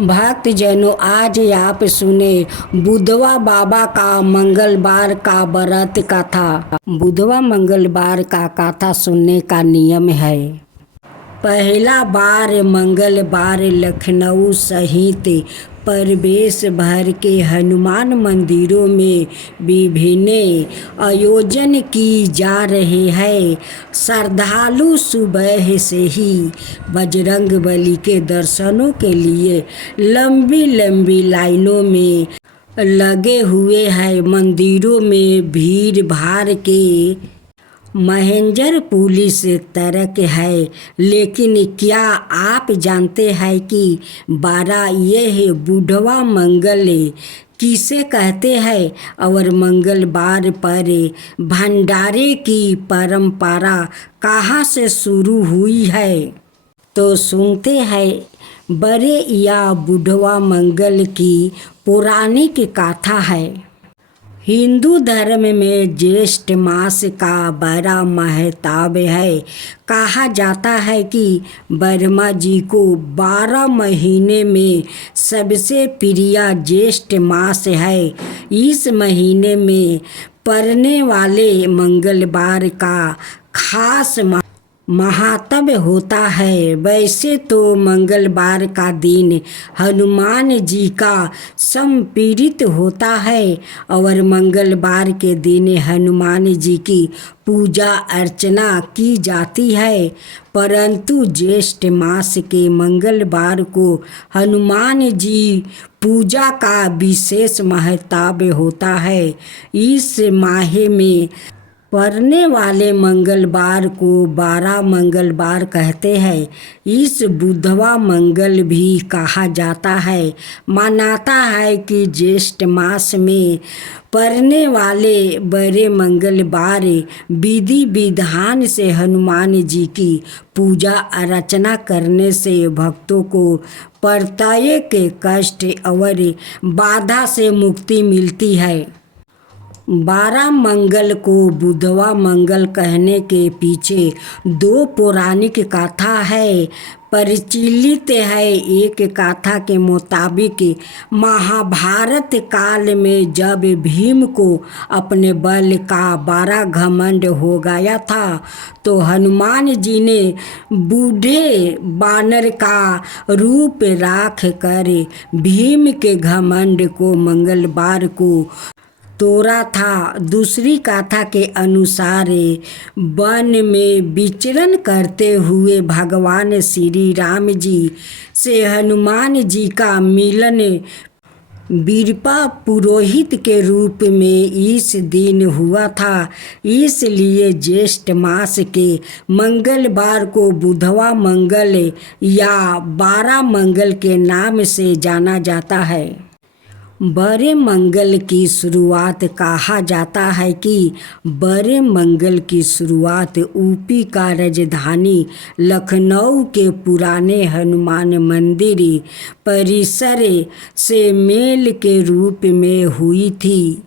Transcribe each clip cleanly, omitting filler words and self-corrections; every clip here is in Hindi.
भक्तजनों, आज आप सुने बुधवा बाबा का मंगलवार का व्रत कथा। बुधवा मंगलवार का कथा सुनने का नियम है। पहला बार मंगलवार लखनऊ सहित प्रदेश भर के हनुमान मंदिरों में विभिन्न आयोजन की जा रही है। श्रद्धालु सुबह से ही बजरंगबली के दर्शनों के लिए लंबी लंबी लाइनों में लगे हुए हैं। मंदिरों में भीड़ भाड़ के महेंजर पुलिस तर्क है, लेकिन क्या आप जानते हैं कि 12 यह बुधवा मंगल किसे कहते हैं और मंगलवार पर भंडारे की परंपरा कहाँ से शुरू हुई है? तो सुनते हैं। बड़े या बुधवा मंगल की पौराणिक कथा है। हिंदू धर्म में ज्येष्ठ मास का बड़ा महत्व है। कहा जाता है कि ब्रह्मा जी को 12 महीने में सबसे प्रिय ज्येष्ठ मास है। इस महीने में पड़ने वाले मंगलवार का खास महात्म्य होता है। वैसे तो मंगलवार का दिन हनुमान जी का समर्पित होता है और मंगलवार के दिन हनुमान जी की पूजा अर्चना की जाती है, परंतु ज्येष्ठ मास के मंगलवार को हनुमान जी पूजा का विशेष महत्व होता है। इस माह में पड़ने वाले मंगलवार को 12 मंगलवार कहते हैं। इस बुधवा मंगल भी कहा जाता है। मानता है कि ज्येष्ठ मास में पड़ने वाले बड़े मंगलवार विधि विधान से हनुमान जी की पूजा अर्चना करने से भक्तों को प्रत्येक कष्ट और बाधा से मुक्ति मिलती है। 12 मंगल को बुधवा मंगल कहने के पीछे 2 पौराणिक कथा है प्रचलित है। एक कथा के मुताबिक महाभारत काल में जब भीम को अपने बल का बड़ा घमंड हो गया था, तो हनुमान जी ने बूढ़े बानर का रूप रख कर भीम के घमंड को मंगलवार को तोड़ा था। दूसरी कथा के अनुसार वन में विचरण करते हुए भगवान श्री राम जी से हनुमान जी का मिलन वीरपा पुरोहित के रूप में इस दिन हुआ था। इसलिए ज्येष्ठ मास के मंगलवार को बुधवा मंगल या 12 मंगल के नाम से जाना जाता है। बड़े मंगल की शुरुआत कहा जाता है कि बड़े मंगल की शुरुआत यूपी का राजधानी लखनऊ के पुराने हनुमान मंदिर परिसर से मेल के रूप में हुई थी।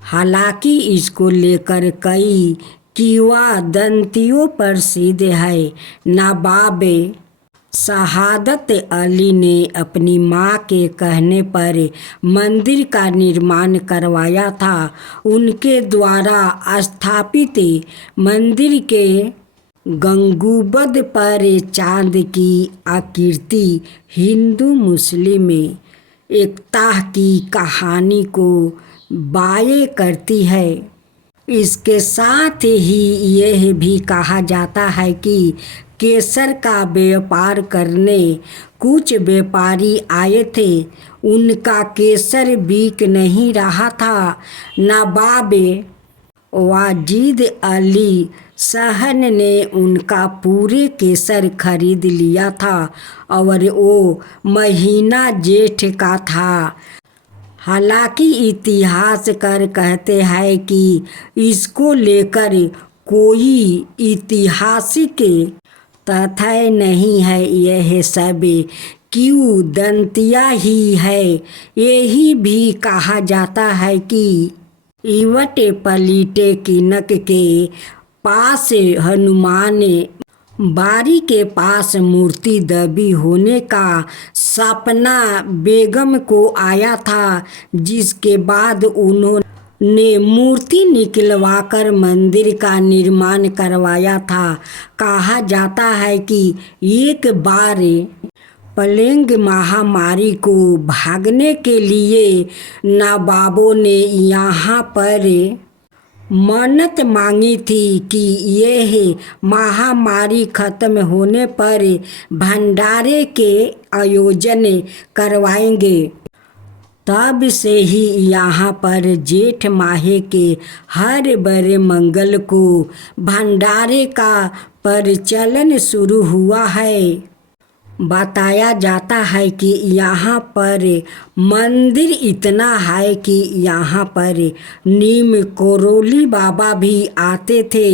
हालांकि इसको लेकर कई किंवदंतियों प्रसिद्ध है। नवाब शहादत अली ने अपनी मां के कहने पर मंदिर का निर्माण करवाया था। उनके द्वारा स्थापित मंदिर के गंबद पर चांद की आकृति हिंदू मुस्लिम एकता की कहानी को बयां करती है। इसके साथ ही यह भी कहा जाता है कि केसर का व्यापार करने कुछ व्यापारी आए थे। उनका केसर बिक नहीं रहा था। नवाब वाजिद अली सहन ने उनका पूरे केसर खरीद लिया था और वो महीना जेठ का था। हालांकि इतिहासकार कहते हैं कि इसको लेकर कोई ऐतिहासिक तथ्य नहीं है। यह सब किंवदंतियाँ ही है। यही भी कहा जाता है कि इवट पलीटे किनक के पास हनुमान बारी के पास मूर्ति दबी होने का सपना बेगम को आया था, जिसके बाद उन्होंने मूर्ति निकलवाकर मंदिर का निर्माण करवाया था। कहा जाता है कि एक बार प्लेग महामारी को भागने के लिए नवाबों ने यहाँ पर मन्नत मांगी थी कि यह महामारी खत्म होने पर भंडारे के आयोजन करवाएंगे। तब से ही यहाँ पर जेठ माह के हर बड़े मंगल को भंडारे का प्रचलन शुरू हुआ है। बताया जाता है कि यहाँ पर मंदिर इतना है कि यहाँ पर नीम करोली बाबा भी आते थे।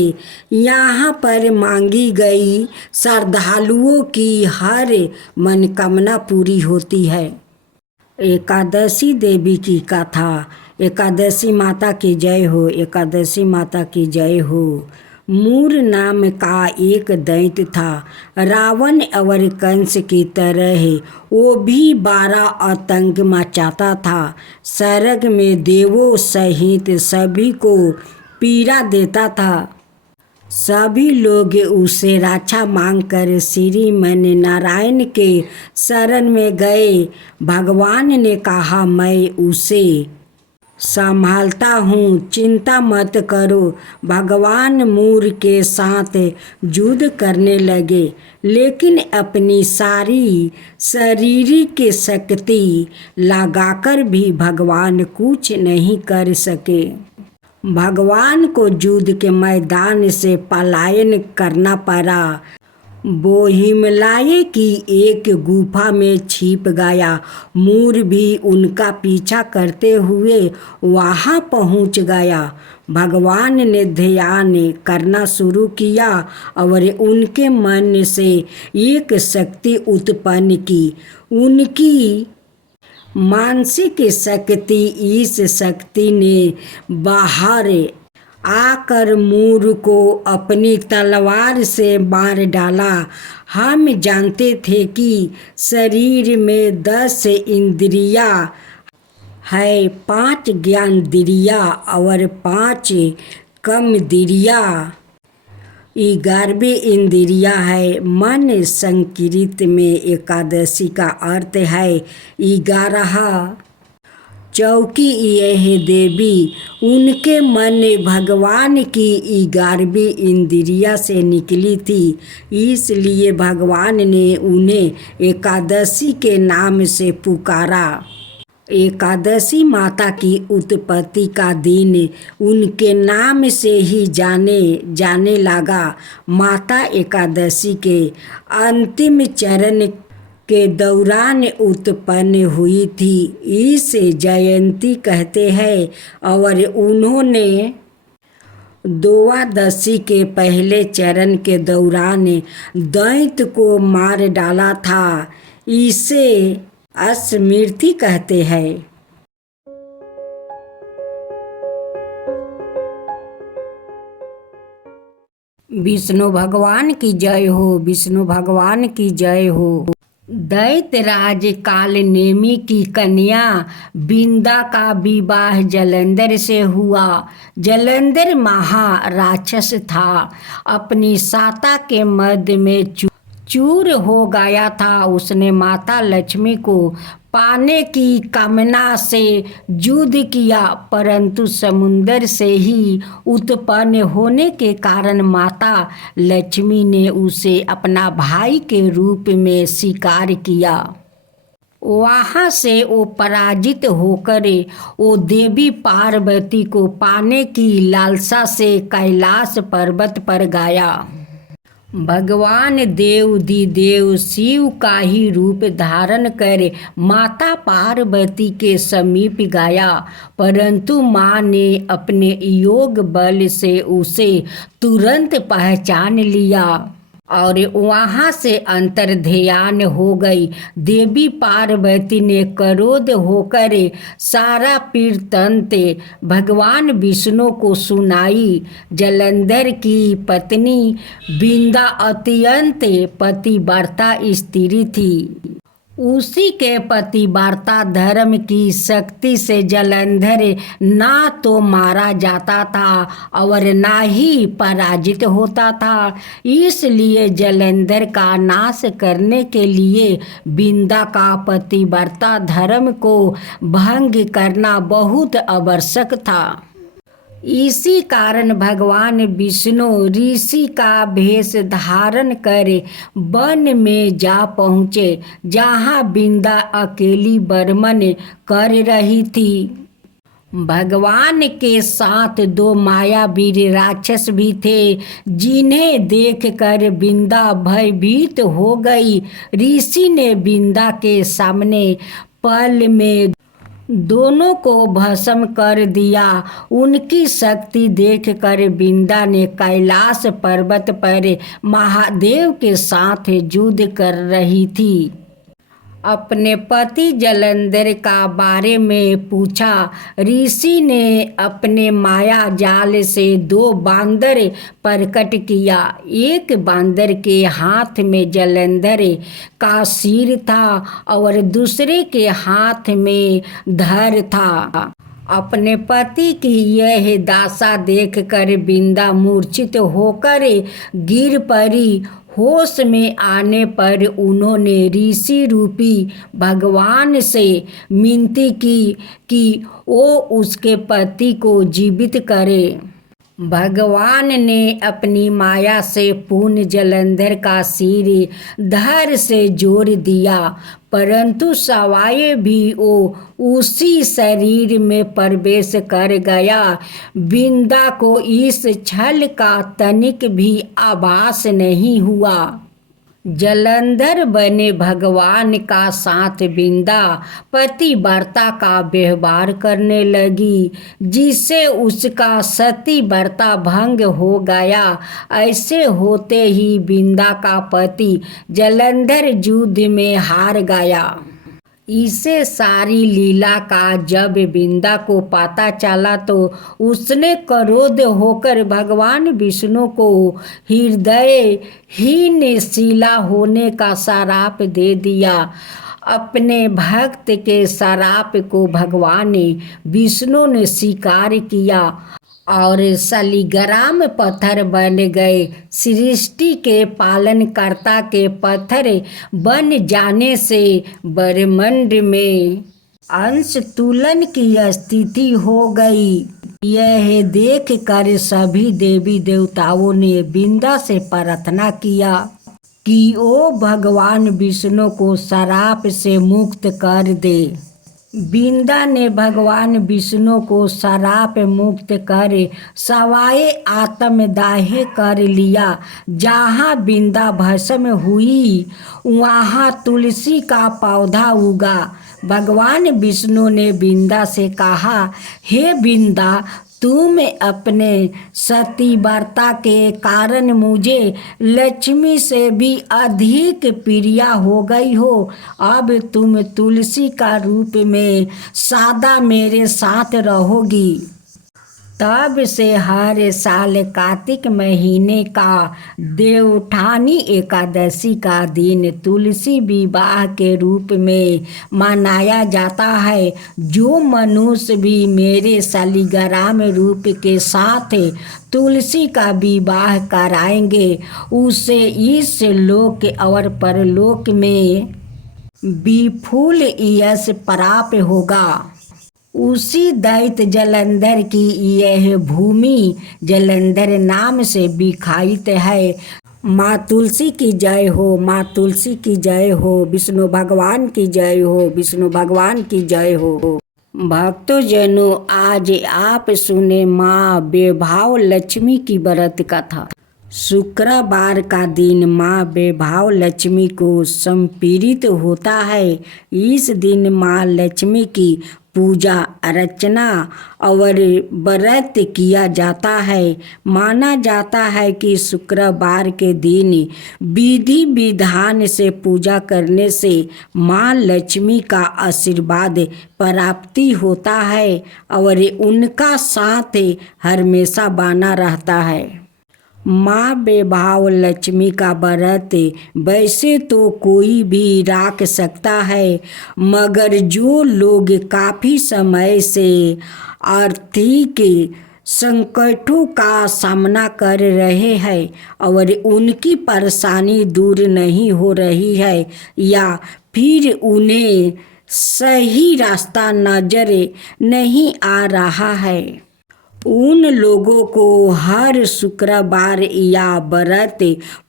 यहाँ पर मांगी गई श्रद्धालुओं की हर मनोकामना पूरी होती है। एकादशी देवी की कथा। एकादशी माता की जय हो, एकादशी माता की जय हो। मूर नाम का एक दैत्य था, रावण और कंस की तरह वो भी 12 आतंक मचाता था। स्वर्ग में देवों सहित सभी को पीड़ा देता था। सभी लोग उसे रक्षा मांगकर श्रीमन नारायण के शरण में गए। भगवान ने कहा, मैं उसे संभालता हूँ, चिंता मत करो। भगवान मूर के साथ युद्ध करने लगे, लेकिन अपनी सारी शारीरिक शक्ति लगाकर भी भगवान कुछ नहीं कर सके। भगवान को युद्ध के मैदान से पलायन करना पड़ा। वो हिमालय की एक गुफा में छिप गया। मूर भी उनका पीछा करते हुए वहां पहुंच गया। भगवान ने ध्यान करना शुरू किया और उनके मन से एक शक्ति उत्पन्न की। उनकी मानसिक शक्ति, इस शक्ति ने बाहर आकर मूर को अपनी तलवार से मार डाला। हम जानते थे कि शरीर में 10 इंद्रियां है, 5 ज्ञानेंद्रियां और 5 कर्मेंद्रियां, 11वीं इंद्रिया है मन। संस्कृत में एकादशी का अर्थ है 11। चौकी यह देवी उनके मन भगवान की 11वीं इंद्रिया से निकली थी, इसलिए भगवान ने उन्हें एकादशी के नाम से पुकारा। एकादशी माता की उत्पत्ति का दिन उनके नाम से ही जाने लगा। माता एकादशी के अंतिम चरण के दौरान उत्पन्न हुई थी, इसे जयंती कहते हैं। और उन्होंने द्वादशी के पहले चरण के दौरान दैत्य को मार डाला था, इसे स्मृति कहते हैं। विष्णु भगवान की जय हो, विष्णु भगवान की जय हो। दैत्यराज कालनेमी की कन्या बिंदा का विवाह जलंधर से हुआ। जलंधर महाराक्षस था, अपनी साता के मध्य में चूर हो गया था। उसने माता लक्ष्मी को पाने की कामना से युद्ध किया, परंतु समुद्र से ही उत्पन्न होने के कारण माता लक्ष्मी ने उसे अपना भाई के रूप में स्वीकार किया। वहाँ से वो पराजित होकर वो देवी पार्वती को पाने की लालसा से कैलाश पर्वत पर गया। भगवान देवाधिदेव शिव का ही रूप धारण कर माता पार्वती के समीप गया, परंतु माँ ने अपने योग बल से उसे तुरंत पहचान लिया। और वहाँ से अंतर्ध्यान हो गई। देवी पार्वती ने क्रोध होकर सारा वृत्तांत भगवान विष्णु को सुनाई। जलंधर की पत्नी बिंदा अत्यंत पतिव्रता स्त्री थी। उसी के पतिव्रता धर्म की शक्ति से जलंधर ना तो मारा जाता था और ना ही पराजित होता था। इसलिए जलंधर का नाश करने के लिए बिंदा का पतिव्रता धर्म को भंग करना बहुत आवश्यक था। इसी कारण भगवान विष्णु ऋषि का भेष धारण कर वन में जा पहुँचे, जहाँ बिंदा अकेली बर्मन कर रही थी। भगवान के साथ 2 मायावीर राक्षस भी थे, जिन्हें देखकर बिंदा भयभीत हो गई। ऋषि ने बिंदा के सामने पल में दोनों को भस्म कर दिया। उनकी शक्ति देखकर बिंदा ने कैलाश पर्वत पर महादेव के साथ युद्ध कर रही थी। अपने पति जलंधर का बारे में पूछा। ऋषि ने अपने माया जाल से 2 बांदर प्रकट किया। एक बांदर के हाथ में जलंधर का सिर था और दूसरे के हाथ में धड़ था। अपने पति की यह दशा देखकर बिंदा मूर्छित होकर गिर पड़ी। होश में आने पर उन्होंने ऋषि रूपी भगवान से विनती की कि वो उसके पति को जीवित करे। भगवान ने अपनी माया से पुनः जलंधर का सिर धड़ से जोड़ दिया, परंतु सवाए भी वो उसी शरीर में प्रवेश कर गया। बिंदा को इस छल का तनिक भी आभास नहीं हुआ। जलंधर बने भगवान का साथ बिंदा पतिव्रता का व्यवहार करने लगी, जिससे उसका सतीव्रता भंग हो गया। ऐसे होते ही बिंदा का पति जलंधर युद्ध में हार गया। इसे सारी लीला का जब बिंदा को पता चला तो उसने क्रोध होकर भगवान विष्णु को हृदयहीन शिला होने का श्राप दे दिया। अपने भक्त के श्राप को भगवान विष्णु ने स्वीकार किया और शालिग्राम पत्थर बन गए। सृष्टि के पालनकर्ता के पत्थर बन जाने से ब्रह्मांड में अंश तुलन की स्थिति हो गई। यह देख कर सभी देवी देवताओं ने बिंदा से प्रार्थना किया कि वो भगवान विष्णु को श्राप से मुक्त कर दे। बिंदा ने भगवान विष्णु को श्राप मुक्त कर सवाए आत्मदाह कर लिया। जहाँ बिंदा भस्म हुई वहाँ तुलसी का पौधा उगा। भगवान विष्णु ने बिंदा से कहा, हे बिंदा, तुम अपने सतीव्रता के कारण मुझे लक्ष्मी से भी अधिक प्रिय हो गई हो। अब तुम तुलसी का रूप में सदा मेरे साथ रहोगी। तब से हर साल कार्तिक महीने का देवउठानी एकादशी का दिन तुलसी विवाह के रूप में मनाया जाता है। जो मनुष्य भी मेरे शालिग्राम रूप के साथ तुलसी का विवाह कराएंगे उसे इस लोक और परलोक में विपुल यश प्राप्त होगा। उसी दैत्य जलंधर की यह भूमि जलंधर नाम से विख्यात है। माँ तुलसी की जय हो, माँ तुलसी की जय हो, विष्णु भगवान की जय हो, विष्णु भगवान की जय हो। भक्तजनों, आज आप सुने माँ वैभव लक्ष्मी की व्रत कथा। शुक्रवार का दिन माँ वैभव लक्ष्मी को समर्पित होता है। इस दिन माँ लक्ष्मी की पूजा अर्चना और व्रत किया जाता है। माना जाता है कि शुक्रवार के दिन विधि विधान से पूजा करने से माँ लक्ष्मी का आशीर्वाद प्राप्ति होता है और उनका साथ हमेशा बना रहता है। माँ वैभव लक्ष्मी का व्रत वैसे तो कोई भी रख सकता है, मगर जो लोग काफ़ी समय से आर्थिक संकटों का सामना कर रहे हैं और उनकी परेशानी दूर नहीं हो रही है, या फिर उन्हें सही रास्ता नजर नहीं आ रहा है, उन लोगों को हर शुक्रवार या व्रत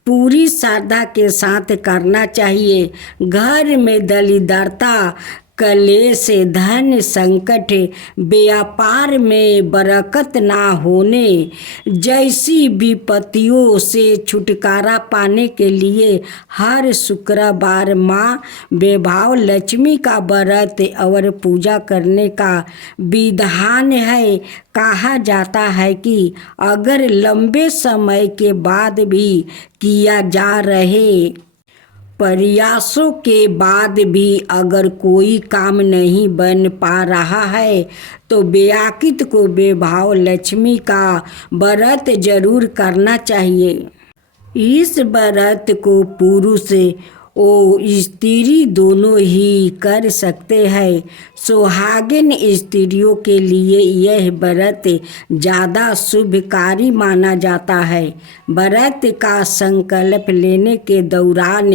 पूरी श्रद्धा के साथ करना चाहिए। घर में दरिद्रता, कलेश, धन संकट, व्यापार में बरकत ना होने जैसी विपत्तियों से छुटकारा पाने के लिए हर शुक्रवार माँ वैभव लक्ष्मी का व्रत और पूजा करने का विधान है। कहा जाता है कि अगर लंबे समय के बाद भी किया जा रहे प्रयासों के बाद भी अगर कोई काम नहीं बन पा रहा है तो व्याकित को वैभव लक्ष्मी का व्रत जरूर करना चाहिए। इस व्रत को पुरुष और स्त्री दोनों ही कर सकते हैं। सुहागिन स्त्रियों के लिए यह व्रत ज़्यादा शुभकारी माना जाता है। व्रत का संकल्प लेने के दौरान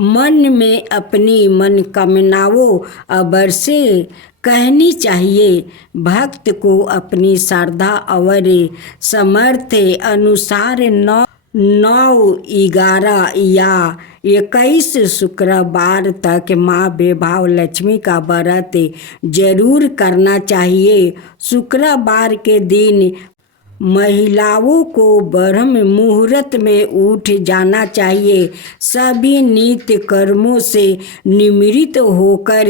मन में अपनी मनोकामनाओं अवश्य कहनी चाहिए। भक्त को अपनी श्रद्धा और सामर्थ्य अनुसार 9, 11 या 21 शुक्रवार तक माँ वैभव लक्ष्मी का व्रत जरूर करना चाहिए। शुक्रवार के दिन महिलाओं को ब्रह्म मुहूर्त में उठ जाना चाहिए। सभी नित्य कर्मों से निवृत्त होकर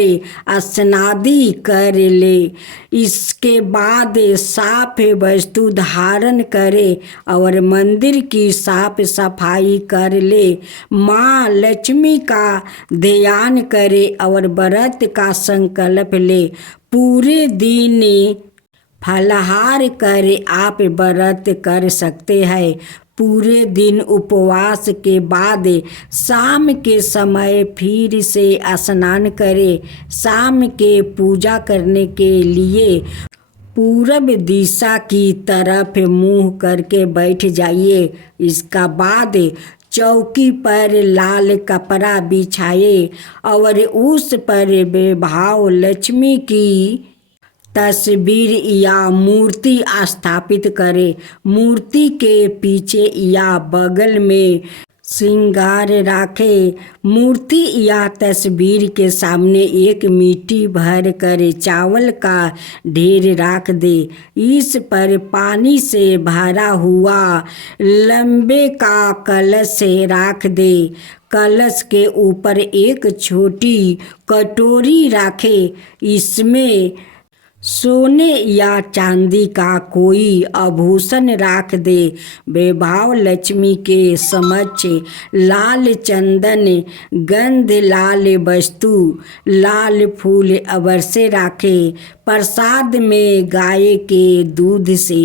स्नादि कर ले। इसके बाद साफ वस्तु धारण करे और मंदिर की साफ सफाई कर ले। माँ लक्ष्मी का ध्यान करे और व्रत का संकल्प ले। पूरे दिन फलाहार कर आप व्रत कर सकते हैं। पूरे दिन उपवास के बाद शाम के समय फिर से स्नान करें। शाम के पूजा करने के लिए पूरब दिशा की तरफ मुंह करके बैठ जाइए। इसका बाद चौकी पर लाल कपड़ा बिछाए और उस पर वैभव लक्ष्मी की तस्वीर या मूर्ति स्थापित करें। मूर्ति के पीछे या बगल में श्रृंगार रखें। मूर्ति या तस्वीर के सामने एक मिट्टी भर कर चावल का ढेर रख दे। इस पर पानी से भरा हुआ लंबे का कलश रख दे। कलश के ऊपर एक छोटी कटोरी रखे। इसमें सोने या चांदी का कोई आभूषण रख दे। वैभव लक्ष्मी के समक्ष लाल चंदन, गंध लाल वस्तु, लाल फूल अवश्य रखे। प्रसाद में गाय के दूध से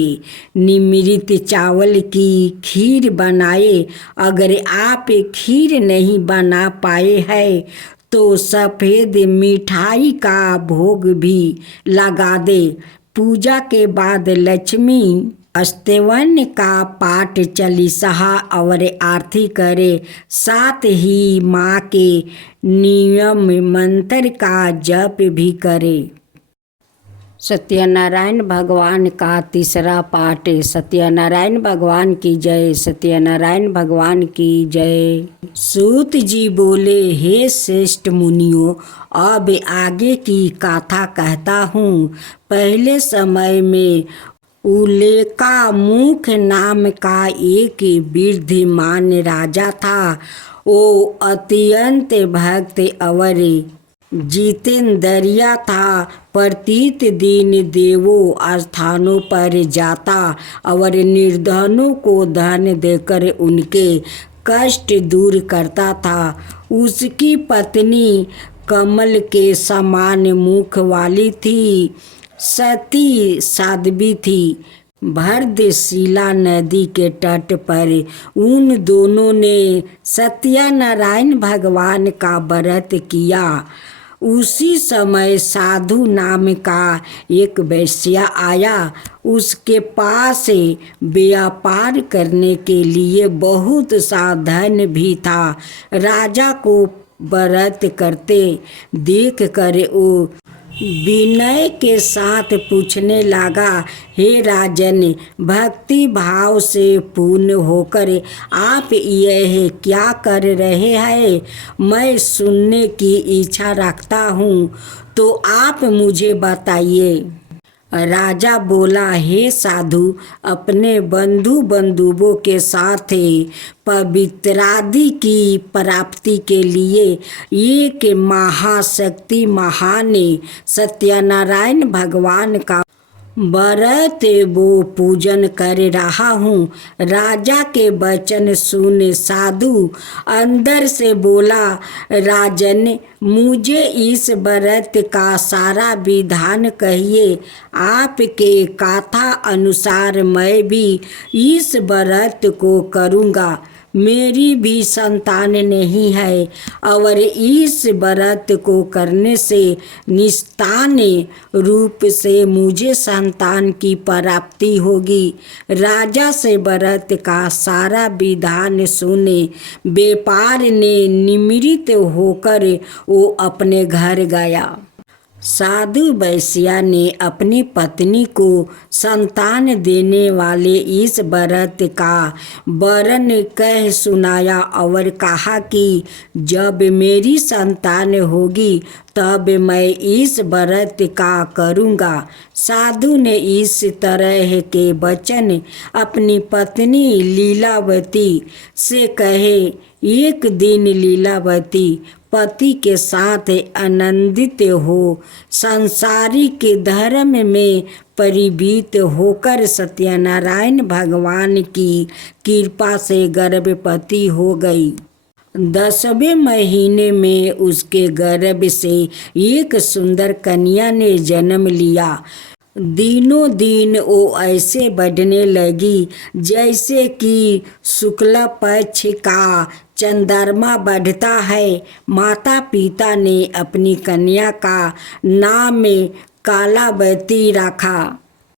निर्मित चावल की खीर बनाए। अगर आप खीर नहीं बना पाए हैं तो सफ़ेद मिठाई का भोग भी लगा दे। पूजा के बाद लक्ष्मी स्तवन का पाठ, चालीसा और आरती करे। साथ ही माँ के नियम मंत्र का जप भी करे। सत्यनारायण भगवान का तीसरा पाठ। सत्यनारायण भगवान की जय। सत्यनारायण भगवान की जय। सूत जी बोले, हे श्रेष्ठ मुनियों, अब आगे की कथा कहता हूँ। पहले समय में उल्लेका मुख नाम का एक विद्यमान राजा था। वो अत्यंत भक्त और जितेंद्रिया था, प्रतीत दिन देवों स्थानों पर जाता और निर्धनों को धन देकर उनके कष्ट दूर करता था। उसकी पत्नी कमल के समान मुख वाली थी, सती साध्वी थी। भरतशिला नदी के तट पर उन दोनों ने सत्यनारायण भगवान का व्रत किया। उसी समय साधु नाम का एक वैश्य आया। उसके पास व्यापार करने के लिए बहुत सा धन भी था। राजा को व्रत करते देख कर वो विनय के साथ पूछने लगा, हे राजन, भक्ति भाव से पूर्ण होकर आप यह क्या कर रहे हैं? मैं सुनने की इच्छा रखता हूँ, तो आप मुझे बताइए। राजा बोला, हे साधु, अपने बंधुओं के साथ पवित्रादि की प्राप्ति के लिए एक महाशक्ति महान सत्यनारायण भगवान का व्रत वो पूजन कर रहा हूँ। राजा के वचन सुन साधु अंदर से बोला, राजन, मुझे इस व्रत का सारा विधान कहिए। आपके कथा अनुसार मैं भी इस व्रत को करूँगा। मेरी भी संतान नहीं है और इस व्रत को करने से निस्तान रूप से मुझे संतान की प्राप्ति होगी। राजा से व्रत का सारा विधान सुने व्यापार ने निमृत होकर वो अपने घर गया। साधु वैश्या ने अपनी पत्नी को संतान देने वाले इस व्रत का वर्णन कह सुनाया और कहा कि जब मेरी संतान होगी तब मैं इस व्रत का करूँगा। साधु ने इस तरह के वचन अपनी पत्नी लीलावती से कहे। एक दिन लीलावती पति के साथ आनंदित हो सांसारिक धर्म में परिवीत होकर सत्यनारायण भगवान की कृपा से गर्भवती हो गई। 10वें महीने में उसके गर्भ से एक सुंदर कन्या ने जन्म लिया। दिनों दिन वो ऐसे बढ़ने लगी जैसे कि शुक्ल पक्ष का चंद्रमा बढ़ता है। माता पिता ने अपनी कन्या का नाम कालावती रखा।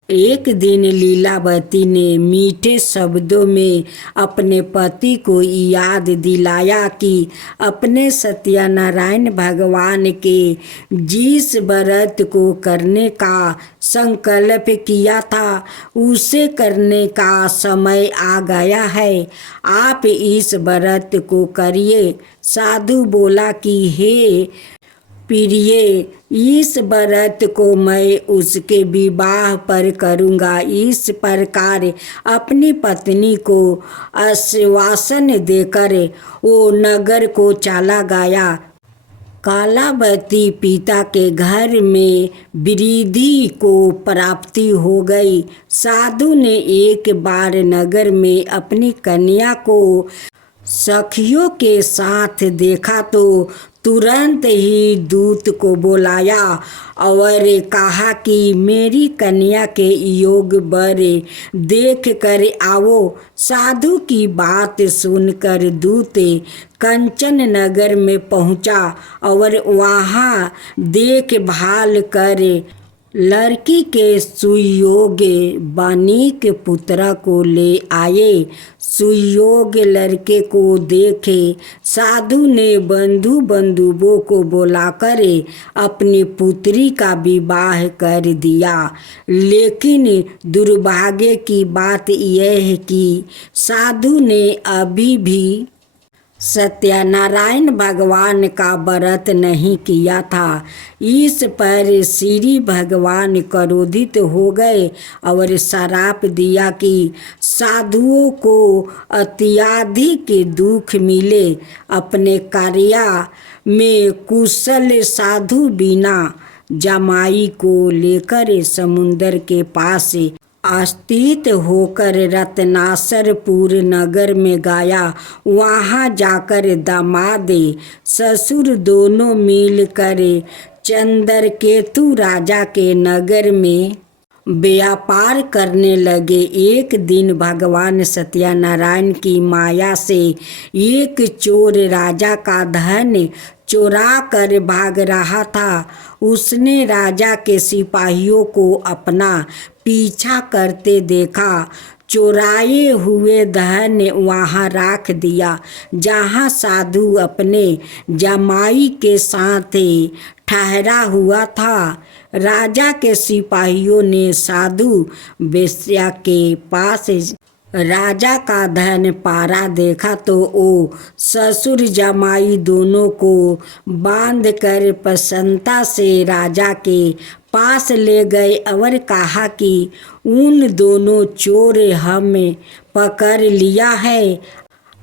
एक दिन लीलावती ने मीठे शब्दों में अपने पति को याद दिलाया कि अपने सत्यनारायण भगवान के जिस व्रत को करने का संकल्प किया था उसे करने का समय आ गया है। आप इस व्रत को करिए। साधु बोला कि हे प्रिय, इस व्रत को मैं उसके विवाह पर करूँगा। इस प्रकार अपनी पत्नी को आश्वासन देकर वो नगर को चला गया। कालावती पिता के घर में वृद्धि को प्राप्ति हो गई। साधु ने एक बार नगर में अपनी कन्या को सखियों के साथ देखा तो तुरंत ही दूत को बुलाया और कहा कि मेरी कन्या के योग वर देख कर आओ। साधु की बात सुनकर दूत कंचन नगर में पहुंचा और वहां देखभाल कर लड़की के सुयोग बानीक पुत्र को ले आए। सुयोग लड़के को देखे साधु ने बंधुओं को बुलाकर अपनी पुत्री का विवाह कर दिया। लेकिन दुर्भाग्य की बात यह है कि साधु ने अभी भी सत्यनारायण भगवान का व्रत नहीं किया था। इस पर श्री भगवान क्रोधित हो गए और श्राप दिया कि साधुओं को अत्यधिक दुख मिले। अपने कार्य में कुशल साधु बिना जमाई को लेकर समुद्र के पास स्थित होकर रत्नासरपुर नगर में गया। वहाँ जाकर दामाद ससुर दोनों मिलकर चंद्रकेतु राजा के नगर में व्यापार करने लगे। एक दिन भगवान सत्यनारायण की माया से एक चोर राजा का धन चुरा कर भाग रहा था। उसने राजा के सिपाहियों को अपना पीछा करते देखा। चुराए हुए धन वहाँ रख दिया जहाँ साधु अपने जमाई के साथ ठहरा हुआ था। राजा के सिपाहियों ने साधु वेश्या के पास राजा का धन पारा देखा तो वो ससुर जमाई दोनों को बांधकर प्रसन्नता से राजा के पास ले गए और कहा कि उन दोनों चोर हमें पकड़ लिया है,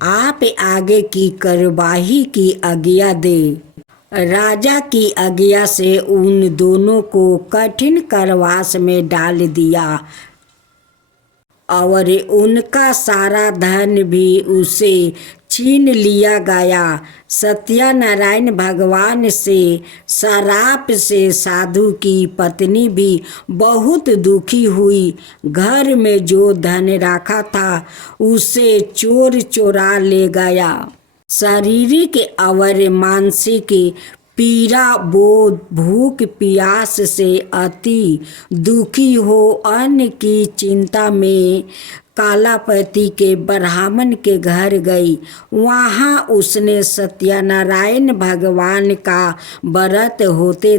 आप आगे की कार्यवाही की आज्ञा दे। राजा की आज्ञा से उन दोनों को कठिन कारावास में डाल दिया और उनका सारा धन भी उसे छीन लिया गया। सत्यनारायण भगवान से श्राप से साधु की पत्नी भी बहुत दुखी हुई। घर में जो धन रखा था उसे चोर चुरा ले गया। शारीरिक और मानसिक पीड़ा, बोध, भूख प्यास से अति दुखी हो अन्न की चिंता में कालापति के ब्राह्मण के घर गई। वहाँ उसने सत्यनारायण भगवान का व्रत होते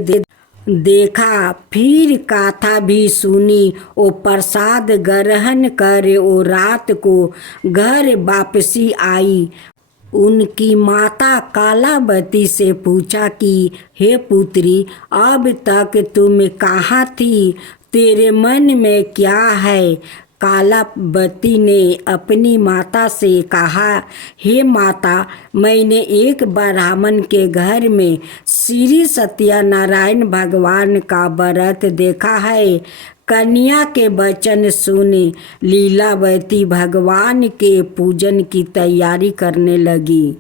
देखा। फिर कथा भी सुनी। वो प्रसाद ग्रहण कर वो रात को घर वापसी आई। उनकी माता कालावती से पूछा कि हे पुत्री, अब तक तुम कहाँ थी? तेरे मन में क्या है? कालावती ने अपनी माता से कहा, हे माता, मैंने एक ब्राह्मण के घर में श्री सत्यनारायण भगवान का व्रत देखा है। कन्या के वचन सुने लीलावती भगवान के पूजन की तैयारी करने लगी।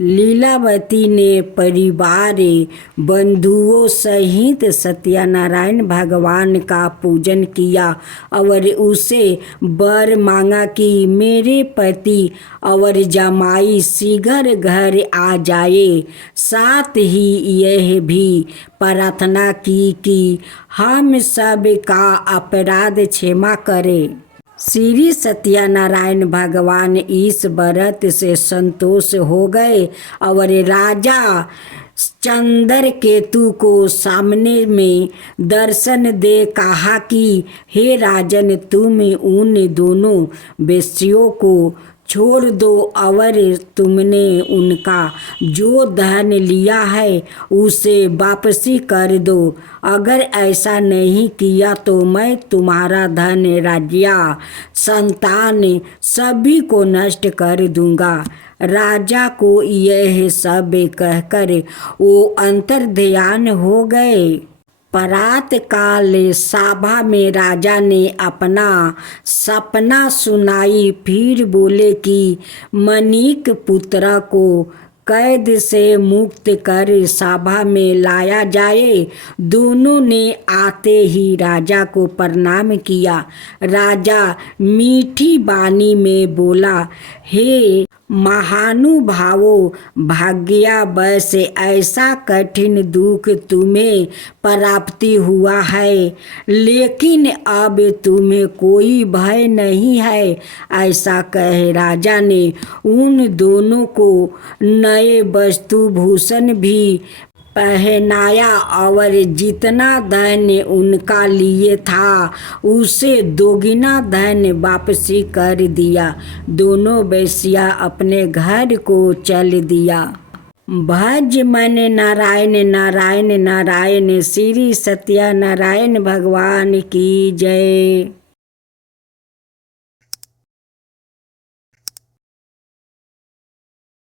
लीलावती ने परिवार बंधुओं सहित सत्यनारायण भगवान का पूजन किया और उसे वर मांगा कि मेरे पति और जमाई शीघ्र घर आ जाए। साथ ही यह भी प्रार्थना की कि हम सब का अपराध क्षमा करे। श्री सत्यनारायण भगवान इस व्रत से संतोष हो गए और राजा चंद्रकेतु को सामने में दर्शन दे कहा कि हे राजन, तुम उन दोनों वेश्यों को छोड़ दो और तुमने उनका जो धन लिया है उसे वापसी कर दो। अगर ऐसा नहीं किया तो मैं तुम्हारा धन, राज्य, संतान सभी को नष्ट कर दूंगा। राजा को यह सब कहकर वो अंतर्ध्यान हो गए। प्रात काल सभा में राजा ने अपना सपना सुनाई। फिर बोले कि मणिक पुत्र को कैद से मुक्त कर सभा में लाया जाए। दोनों ने आते ही राजा को प्रणाम किया। राजा मीठी वाणी में बोला, हे महानुभावों, भाग्यवश ऐसा कठिन दुख तुम्हें प्राप्ति हुआ है, लेकिन अब तुम्हें कोई भय नहीं है। ऐसा कह राजा ने उन दोनों को नए वस्तु भूषण भी पहनाया और जितना धन उनका लिए था उसे दोगुना धन वापसी कर दिया। दोनों वेश्या अपने घर को चल दिया। भज मन नारायण नारायण नारायण, श्री सत्य नारायण भगवान की जय।